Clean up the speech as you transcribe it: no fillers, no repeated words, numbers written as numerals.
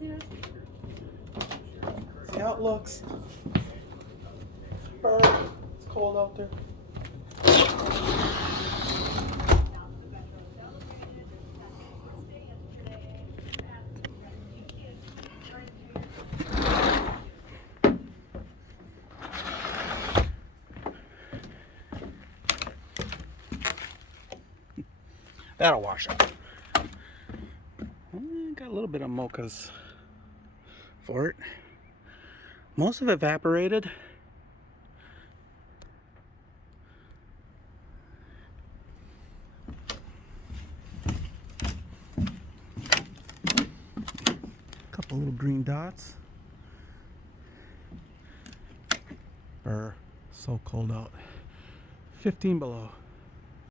See how it looks. It's cold out there. That'll wash up. Got a little bit of mochas for it. Most of it evaporated. Couple little green dots. So cold out. 15 below.